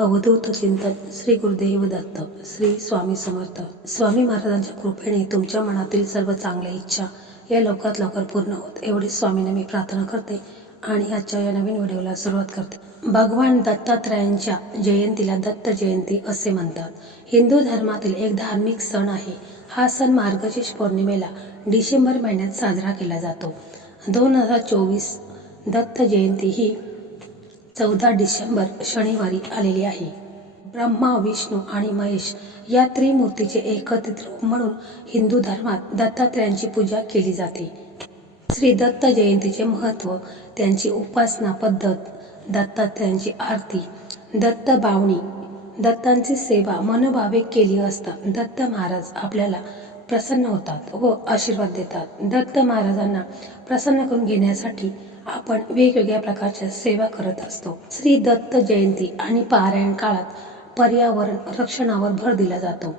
अवधूत चिंतन श्री गुरुदेव दत्त श्री स्वामी समर्थ. स्वामी महाराजांच्या कृपेने तुमच्या मनातील सर्व चांगल्या इच्छा या लवकरात लवकर पूर्ण होत. एवढी स्वामीने मी प्रार्थना करते आणि आजच्या या नवीन व्हिडिओला सुरुवात करते. भगवान दत्तात्रयांच्या जयंतीला दत्त जयंती असे म्हणतात. हिंदू धर्मातील एक धार्मिक सण आहे. हा सण मार्गशीर्ष पौर्णिमेला डिसेंबर महिन्यात साजरा केला जातो. दोन हजार चोवीस दत्त जयंती ही चौदा डिसेंबर शनिवारी आलेली आहे. ब्रह्मा विष्णू आणि महेश या त्रिमूर्तीचे एकत्रित रूप म्हणून हिंदू धर्मात दत्तात्रयांची पूजा केली जाते. श्री दत्त जयंतीचे महत्त्व त्यांची उपासना पद्धत दत्तात्रयांची आरती दत्त बावणी दत्तांची सेवा मनभावे केली असता दत्त महाराज आपल्याला प्रसन्न होतात व आशीर्वाद देतात. दत्त महाराजांना प्रसन्न करून घेण्यासाठी आपण वेगवेगळ्या प्रकारच्या सेवा करत असतो. श्री दत्त जयंती आणि पारायण काळात पर्यावरण रक्षणावर भर दिला जातो.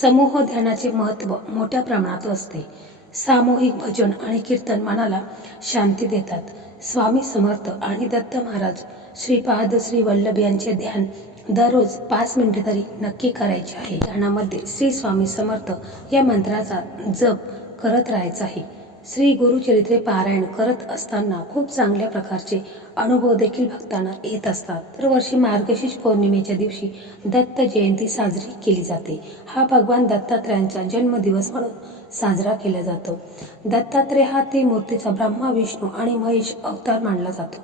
समूह ध्यानाचे महत्त्व मोठ्या प्रमाणात असते. सामूहिक भजन आणि कीर्तन मनाला शांती देतात. स्वामी समर्थ आणि दत्त महाराज श्रीपाद श्री वल्लभ यांचे ध्यान दररोज पाच मिनिटे तरी नक्की करायचे आहे. ध्यानामध्ये श्री स्वामी समर्थ या मंत्राचा जप करत राहायचा आहे. श्री गुरुचरित्रे पारायण करत असताना खूप चांगल्या प्रकारचे अनुभव देखील भक्तांना येत असतात. दरवर्षी मार्गशीर्ष पौर्णिमेच्या दिवशी दत्त जयंती साजरी केली जाते. हा भगवान दत्तात्रयांचा जन्मदिवस म्हणून साजरा केला जातो. दत्तात्रय हा ते मूर्तीचा ब्रह्मा विष्णू आणि महेश अवतार मानला जातो.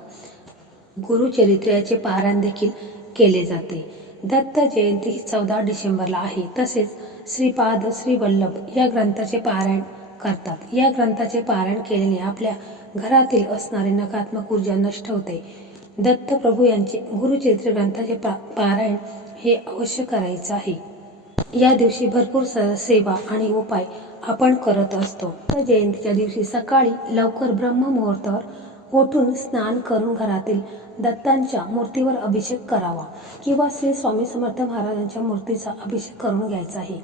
गुरुचरित्राचे पारायण देखील केले जाते. दत्त जयंती ही चौदा डिसेंबरला आहे. तसेच श्रीपाद श्रीवल्लभ या ग्रंथाचे पारायण करतात. या ग्रंथाचे पारायण केल्याने आपल्या घरातील असणारी नकारात्मक ऊर्जा नष्ट होते. दत्त प्रभू यांचे गुरुचरित्र ग्रंथाचे पा पारायण हे अवश्य करायचं आहे. या दिवशी भरपूर स- सेवा आणि उपाय आपण करत असतो. जयंतीच्या दिवशी सकाळी लवकर ब्रह्ममुहूर्तावर उठून स्नान करून घरातील दत्तांच्या मूर्तीवर अभिषेक करावा किंवा श्री स्वामी समर्थ महाराजांच्या मूर्तीचा अभिषेक करून घ्यायचा आहे.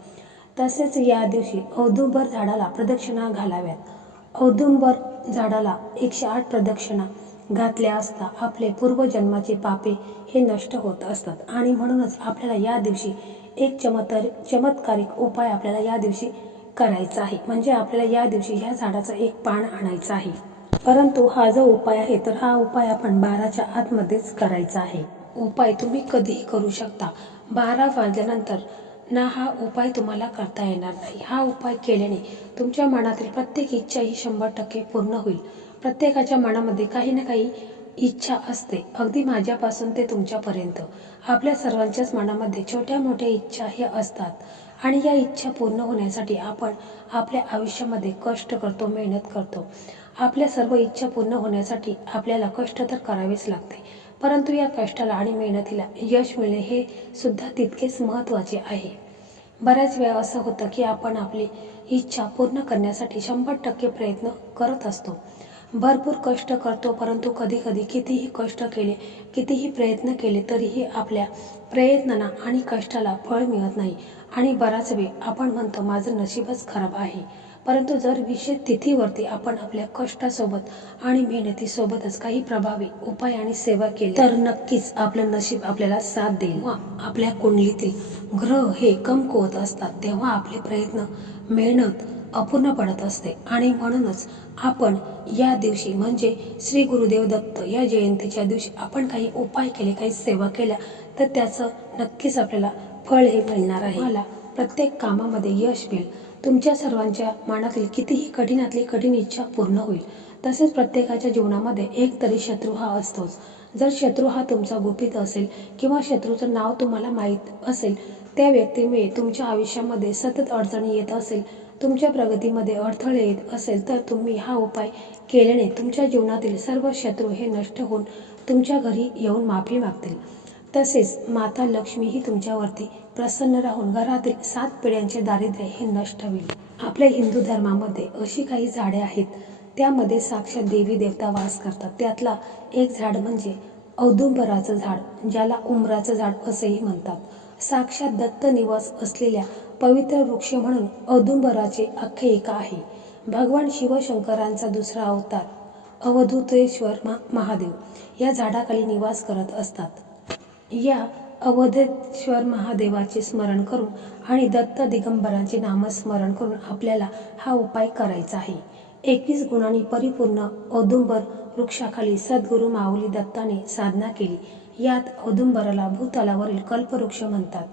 तसेच या दिवशी औदुंबर झाडाला प्रदक्षिणा घालाव्यात. औदुंबर झाडाला एकशे आठ प्रदक्षिणा घातल्या असता आपले पूर्वजन्माचे पापे हे नष्ट होत असतात. आणि म्हणूनच आपल्याला या दिवशी एक चमत्कार चमत्कारिक उपाय आपल्याला या दिवशी करायचा आहे. म्हणजे आपल्याला या दिवशी ह्या झाडाचं एक पान आणायचं आहे. परंतु हा जो उपाय आहे तर हा उपाय आपण बाराच्या आतमध्येच करायचा आहे. उपाय तुम्ही कधीही करू शकता. बारा वाजल्यानंतर ना हा उपाय तुम्हाला करता येणार नाही. हा उपाय केल्याने तुमच्या मनातील प्रत्येक इच्छा ही शंभर टक्के पूर्ण होईल. प्रत्येकाच्या मनामध्ये काही ना काही इच्छा असते. अगदी माझ्यापासून ते तुमच्यापर्यंत. आपल्या सर्वांच्याच मनामध्ये छोट्या मोठ्या इच्छा हे असतात. आणि या इच्छा पूर्ण होण्यासाठी आपण आपल्या आयुष्यामध्ये कष्ट करतो मेहनत करतो. आपल्या सर्व इच्छा पूर्ण होण्यासाठी आपल्याला कष्ट तर करावेच लागते. परंतु या कष्टाला आणि मेहनतीला यश मिळणे हे सुद्धा तितकेच महत्त्वाचे आहे. बऱ्याच वेळा असं होतं की आपण आपली इच्छा पूर्ण करण्यासाठी शंभर टक्के प्रयत्न करत असतो. भरपूर कष्ट करतो परंतु कधीकधी कितीही कष्ट केले कितीही प्रयत्न केले तरीही आपल्या प्रयत्नांना आणि कष्टाला फळ मिळत नाही. आणि बराच वेळ आपण म्हणतो माझं नशीबच खराब आहे. परंतु जर विशेष तिथीवरती आपण आपल्या कष्टासोबत आणि मेहनतीसोबतच काही प्रभावी उपाय आणि सेवा केली तर नक्कीच आपलं नशीब आपल्याला साथ देईल. व आपल्या कुंडलीतील ग्रह हे कमकुवत असतात तेव्हा आपले प्रयत्न मेहनत अपूर्ण पडत असते. आणि म्हणूनच आपण या दिवशी म्हणजे श्री गुरुदेव दत्त या जयंतीच्या दिवशी आपण काही उपाय केले काही सेवा केल्या तर त्याचं नक्कीच आपल्याला फळ हे मिळणार आहे. मला प्रत्येक कामामध्ये यश मिळेल. तुमच्या सर्वांच्या मनातील कितीही कठीणातली कठीण इच्छा पूर्ण होईल. तसेच प्रत्येकाच्या जीवनामध्ये एक तरी शत्रू हा असतोच. जर शत्रू हा तुमचा गुपित असेल किंवा शत्रूचं नाव तुम्हाला माहीत असेल त्या व्यक्तीमुळे तुमच्या आयुष्यामध्ये सतत अडचणी येत असेल तुमच्या प्रगतीमध्ये अडथळे येत असेल तर तुम्ही हा उपाय केल्याने तुमच्या जीवनातील सर्व शत्रू हे नष्ट होऊन तुमच्या घरी येऊन माफी मागतील. तसेच माता लक्ष्मी ही तुमच्यावरती प्रसन्न राहून घरातील सात पिढ्यांचे दारिद्र्य हे नष्ट होईल. आपल्या हिंदू धर्मामध्ये अशी काही झाडे आहेत त्यामध्ये साक्षात देवी देवता वास करतात. त्यातला एक झाड म्हणजे औदुंबराचं झाड ज्याला उमराचं झाड असेही म्हणतात. साक्षात दत्त निवास असलेल्या पवित्र वृक्ष म्हणून औदुंबराचे आख्यायिका आहे. भगवान शिवशंकरांचा दुसरा अवतार अवधूतेश्वर महादेव या झाडाखाली निवास करत असतात. या अवधेश्वर महादेवाचे स्मरण करून आणि दत्त दिगंबरांचे नामस्मरण करून आपल्याला हा उपाय करायचा आहे. एकवीस गुणांनी परिपूर्ण औदुंबर वृक्षाखाली सद्गुरू माऊली दत्ताने साधना केली. यात औदुंबराला भूतलावरील कल्पवृक्ष म्हणतात.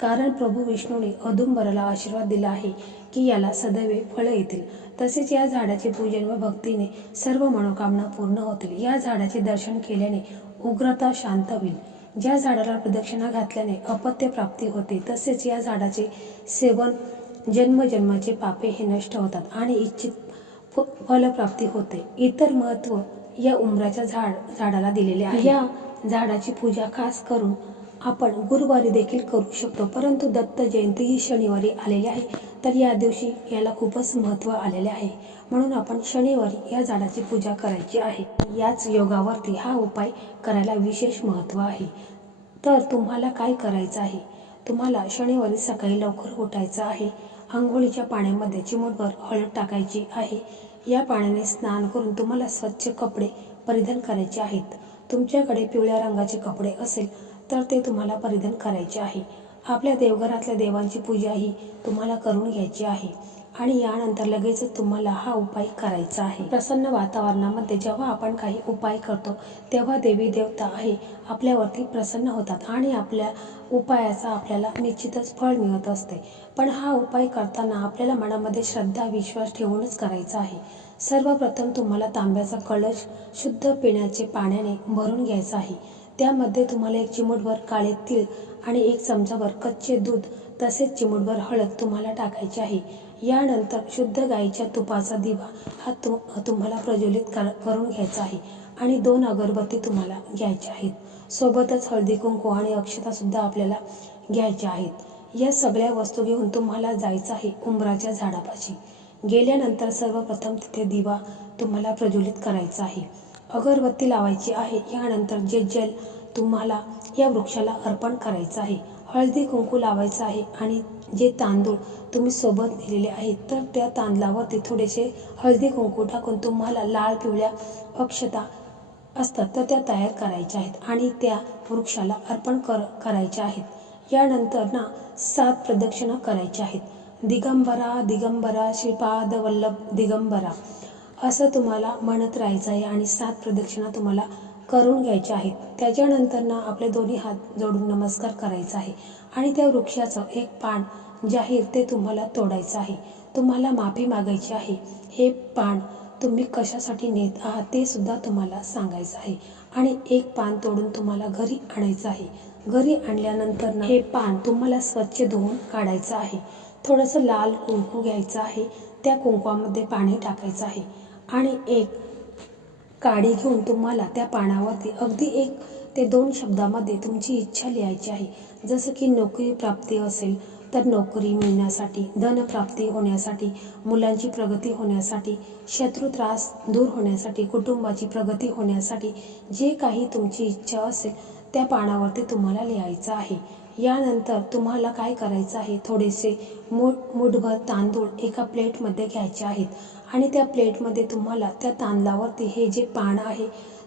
कारण प्रभू विष्णूने औदुंबराला आशीर्वाद दिला आहे की याला सदैव फळं येतील. तसेच या झाडाचे पूजन व भक्तीने सर्व मनोकामना पूर्ण होतील. या झाडाचे दर्शन केल्याने उग्रता शांत होईल. ज्या झाडाला प्रदक्षिणा घातल्याने अपत्य प्राप्ती होते तसेच या झाडाचे सेवन जन्मजन्माचे पापे हे नष्ट होतात आणि इच्छित फ- फलप्राप्ती होते. इतर महत्त्व या उंबराच्या झाड झाडाला दिलेले आहे. या झाडाची पूजा खास करून आपण गुरुवारी देखील करू शकतो परंतु दत्त जयंती ही शनिवारी आलेली आहे. तर या दिवशी याला खूपच महत्त्व आलेले आहे. म्हणून आपण शनिवारी या झाडाची पूजा करायची आहे. याच योगावरती हा उपाय करायला विशेष महत्त्व आहे. तर तुम्हाला काय करायचं आहे? तुम्हाला शनिवारी सकाळी लवकर उठायचं आहे. आंघोळीच्या पाण्यामध्ये चिमूटभर हळद टाकायची आहे. या पाण्याने स्नान करून तुम्हाला स्वच्छ कपडे परिधान करायचे आहेत. तुमच्याकडे पिवळ्या रंगाचे कपडे असेल तर ते तुम्हाला परिधान करायचे आहे. आपल्या देवघरातल्या देवांची पूजा ही तुम्हाला करून घ्यायची आहे. आणि यानंतर लगेचच तुम्हाला हा उपाय करायचा आहे. प्रसन्न वातावरणामध्ये जेव्हा आपण काही उपाय करतो तेव्हा देवी देवता आहे आपल्यावरती प्रसन्न होतात आणि आपल्या उपायाचा आपल्याला निश्चितच फळ मिळत असते. पण हा उपाय करताना आपल्याला मनामध्ये श्रद्धा विश्वास ठेवूनच करायचा आहे. सर्वप्रथम तुम्हाला तांब्याचा कळश शुद्ध पिण्याचे पाण्याने भरून घ्यायचा आहे. त्यामध्ये तुम्हाला एक चिमूटभर काळे तीळ आणि एक चमचाभर कच्चे दूध तसेच चिमूटभर हळद तुम्हाला टाकायची आहे. यानंतर शुद्ध गाईच्या तुपाचा दिवा हा तु तुम्हाला प्रज्वलित कर करून घ्यायचा आहे आणि दोन अगरबत्ती तुम्हाला घ्यायच्या आहेत. सोबतच हळदी कुंकू आणि अक्षतासुद्धा आपल्याला घ्यायच्या आहेत. या सगळ्या वस्तू घेऊन तुम्हाला जायचं आहे उंबराच्या झाडापाशी. गेल्यानंतर सर्वप्रथम तिथे दिवा तुम्हाला प्रज्वलित करायचा आहे. अगरबत्ती लावायची आहे. यानंतर जे जल तुम्हाला या वृक्षाला अर्पण करायचं आहे हळदी कुंकू लावायचं आहे आणि जे तांदूळ तुम्ही सोबत नेलेले आहेत तर त्या तांदळावरती थोडेसे हळदी कुंकू टाकून तुम्हाला लाल पिवळ्या अक्षता असतात तर त्या तयार करायच्या आहेत आणि त्या वृक्षाला अर्पण कर करायच्या आहेत. यानंतर ना सात प्रदक्षिणा करायच्या आहेत. दिगंबरा दिगंबरा श्रीपाद वल्लभ दिगंबरा. असं तुम्हाला म्हणत राहायचं आहे आणि सात प्रदक्षिणा तुम्हाला करून घ्यायच्या आहेत. त्याच्यानंतर ना आपले दोन्ही हात जोडून नमस्कार करायचा आहे आणि त्या वृक्षाचं एक पान जाहीर ते तुम्हाला तोडायचं आहे. तुम्हाला माफी मागायची आहे. हे पान तुम्ही कशासाठी नेत आहात ते सुद्धा तुम्हाला सांगायचं आहे. आणि एक पान तोडून तुम्हाला घरी आणायचं आहे. घरी आणल्यानंतर हे पान तुम्हाला स्वच्छ धुवून काढायचं आहे. थोडंसं लाल कुंकू घ्यायचं आहे. त्या कुंकवामध्ये पाणी टाकायचं आहे. आणि एक काडी घेऊन तुम्हाला त्या पानावरती अगदी एक ते दोन शब्दामध्ये तुमची इच्छा लिहायची आहे. जसं की नोकरी प्राप्ती असेल तर नोकरी मिळण्यासाठी धनप्राप्ती होण्यासाठी मुलांची प्रगती होण्यासाठी शत्रू त्रास दूर होण्यासाठी कुटुंबाची प्रगती होण्यासाठी जे काही तुमची इच्छा असेल त्या पानावरती तुम्हाला लिहायचं आहे. यानंतर तुम्हाला काय करायचं आहे? थोडेसे मूठ मुठभर तांदूळ एका प्लेटमध्ये घ्यायचे आहेत आणि त्या प्लेटमध्ये तुम्हाला त्या तांदळावरती हे जे पान आहे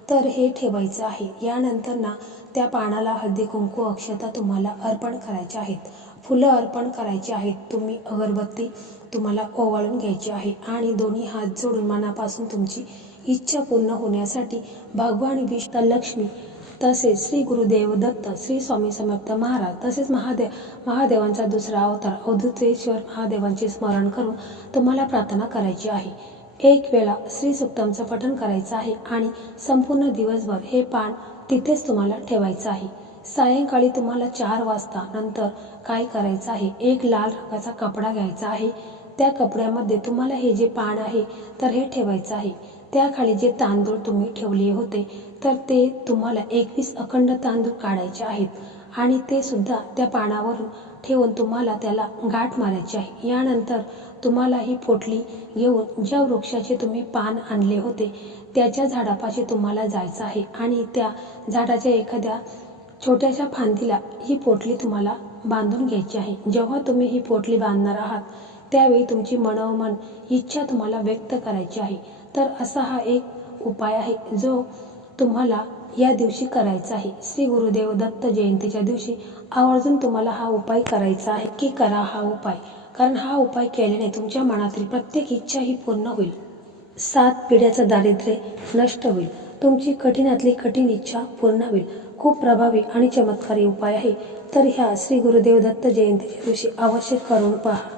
तर हे ठेवायचं आहे. यानंतर ना त्या पानाला हळदी कुंकू अक्षता तुम्हाला अर्पण करायचे आहेत. फुलं अर्पण करायची आहेत. तुम्ही अगरबत्ती तुम्हाला ओवाळून घ्यायची आहे आणि दोन्ही हात जोडून मनापासून तुमची इच्छा पूर्ण होण्यासाठी भगवान विष्णू लक्ष्मी तसेच श्री गुरुदेव दत्त श्री स्वामी समर्थ महाराज तसेच महादेव महादेवांचा दुसरा अवतार अवधुतेश्वर महादेवांचे स्मरण करून तुम्हाला प्रार्थना करायची आहे. एक वेळा श्री सुक्तमचं पठण करायचं आहे आणि संपूर्ण दिवसभर हे पान तिथेच तुम्हाला ठेवायचं आहे. सायंकाळी तुम्हाला चार वाजता नंतर काय करायचं आहे? एक लाल रंगाचा कपडा घ्यायचा आहे. त्या कपड्यामध्ये तुम्हाला हे जे पान आहे तर हे ठेवायचं आहे. त्याखाली जे तांदूळ तुम्ही ठेवले होते तर ते तुम्हाला एकवीस अखंड तांदूळ काढायचे आहेत. आणि ते सुद्धा त्या पानावरून ठेवून तुम्हाला त्याला गाठ मारायची आहे. यानंतर तुम्हाला ही पोटली घेऊन ज्या वृक्षाचे तुम्ही पान आणले होते त्याच्या झाडापाशी तुम्हाला जायचं आहे. आणि त्या झाडाच्या एखाद्या छोट्याशा फांदीला ही पोटली तुम्हाला बांधून घ्यायची आहे. जेव्हा तुम्ही ही पोटली बांधणार आहात त्यावेळी तुमची मनोमन इच्छा तुम्हाला व्यक्त करायची आहे. तर असा हा एक उपाय आहे जो तुम्हाला या दिवशी करायचा आहे. श्री गुरुदेव दत्त जयंतीच्या दिवशी आवर्जून तुम्हाला हा उपाय करायचा आहे की करा हा उपाय. कारण हा उपाय केल्याने तुमच्या मनातील प्रत्येक इच्छा ही पूर्ण होईल. सात पिढ्याचं दारिद्र्य नष्ट होईल. तुमची कठीणातली कठीण इच्छा पूर्ण होईल. खूप प्रभावी आणि चमत्कारी उपाय आहे. तर ह्या श्री गुरुदेव दत्त जयंतीच्या दिवशी अवश्य करून पहा.